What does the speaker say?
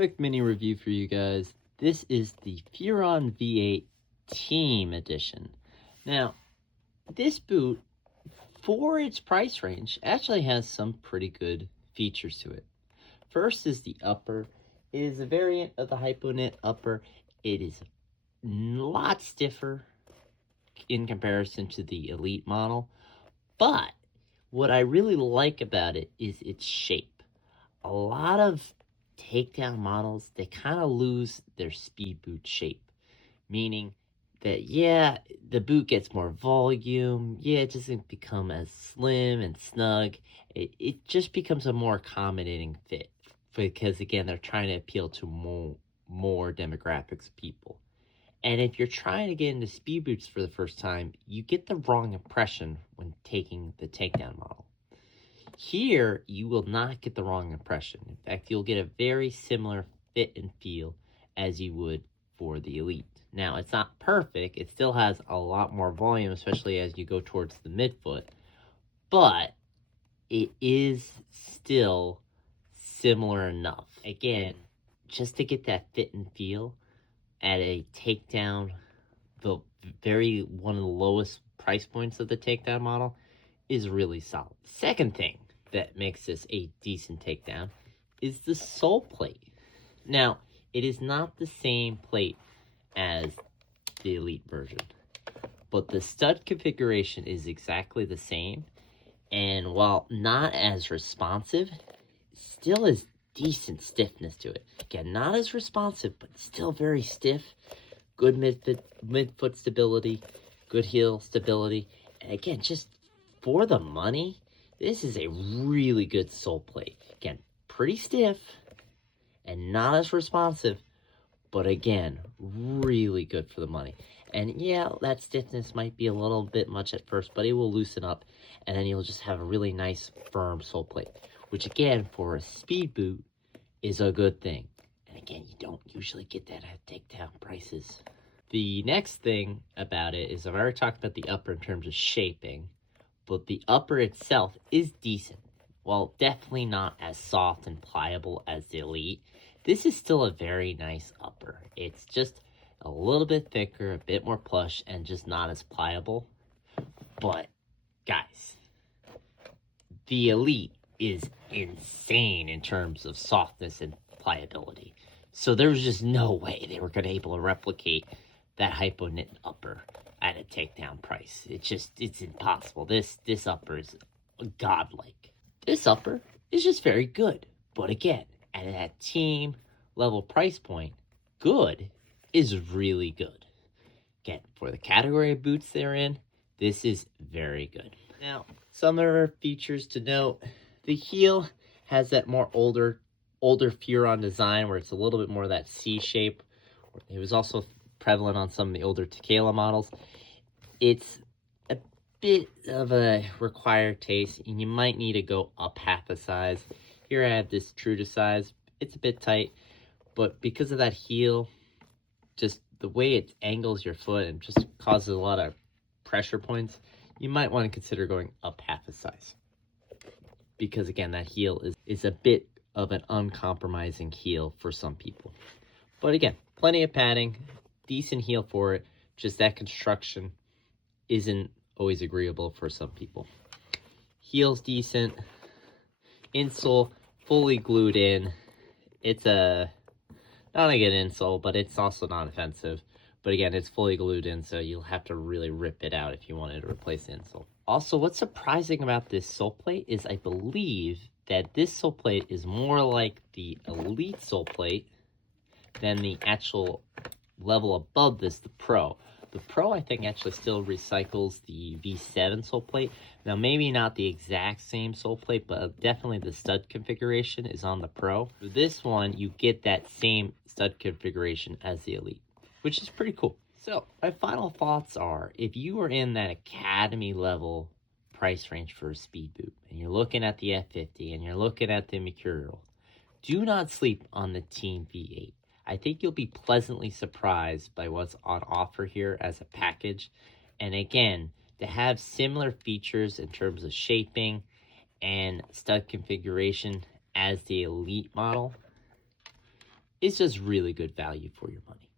quick mini review for you guys. This is the Furon V8 Team Edition. Now, this boot, for its price range, actually has some pretty good features to it. First is the upper. It is a variant of the HypoKnit upper. It is a lot stiffer in comparison to the Elite model, but what I really like about it is its shape. A lot of takedown models, they kind of lose their speed boot shape, meaning that, yeah, the boot gets more volume, yeah, it doesn't become as slim and snug, it just becomes a more accommodating fit, because again, they're trying to appeal to more demographics of people. And if you're trying to get into speed boots for the first time, you get the wrong impression when taking the takedown model. Here, you will not get the wrong impression. In fact, you'll get a very similar fit and feel as you would for the Elite. Now, it's not perfect. It still has a lot more volume, especially as you go towards the midfoot. But it is still similar enough. Again, just to get that fit and feel at a takedown, one of the lowest price points of the takedown model, is really solid. Second thing that makes this a decent takedown is the sole plate. Now, it is not the same plate as the Elite version, but the stud configuration is exactly the same, and while not as responsive, still has decent stiffness to it. Again, not as responsive, but still very stiff. Good midfoot stability, good heel stability, and again, just for the money, this is a really good sole plate. Again, pretty stiff and not as responsive, but again, really good for the money. And yeah, that stiffness might be a little bit much at first, but it will loosen up, and then you'll just have a really nice, firm sole plate, which again, for a speed boot, is a good thing. And again, you don't usually get that at takedown prices. The next thing about it is I've already talked about the upper in terms of shaping, but the upper itself is decent. While definitely not as soft and pliable as the Elite, this is still a very nice upper. It's just a little bit thicker, a bit more plush, and just not as pliable. But, guys, the Elite is insane in terms of softness and pliability. So there was just no way they were going to be able to replicate that HypoKnit upper at a takedown price. It's impossible. This upper is godlike. This upper is just very good. But again, at that team level price point, good is really good. Again, for the category of boots they're in, this is very good. Now, some other features to note. The heel has that more older Furon design where it's a little bit more of that C shape. It was also prevalent on some of the older Tequila models. It's a bit of a required taste, and you might need to go up half a size. Here I have this true to size. It's a bit tight, but because of that heel, just the way it angles your foot and just causes a lot of pressure points, you might want to consider going up half a size. Because again, that heel is a bit of an uncompromising heel for some people. But again, plenty of padding, decent heel for it, just that construction isn't always agreeable for some people. Heel's decent, insole fully glued in. It's not a good insole, but it's also not offensive. But again, it's fully glued in, so you'll have to really rip it out if you wanted to replace the insole. Also, what's surprising about this sole plate is I believe that this sole plate is more like the Elite sole plate than the actual level above this, the Pro. The Pro, I think, actually still recycles the V7 sole plate. Now, maybe not the exact same sole plate, but definitely the stud configuration is on the Pro. For this one, you get that same stud configuration as the Elite, which is pretty cool. So, my final thoughts are, if you are in that Academy level price range for a speed boot, and you're looking at the F50, and you're looking at the Mercurial, do not sleep on the Team V8. I think you'll be pleasantly surprised by what's on offer here as a package. And again, to have similar features in terms of shaping and stud configuration as the Elite model, It's just really good value for your money.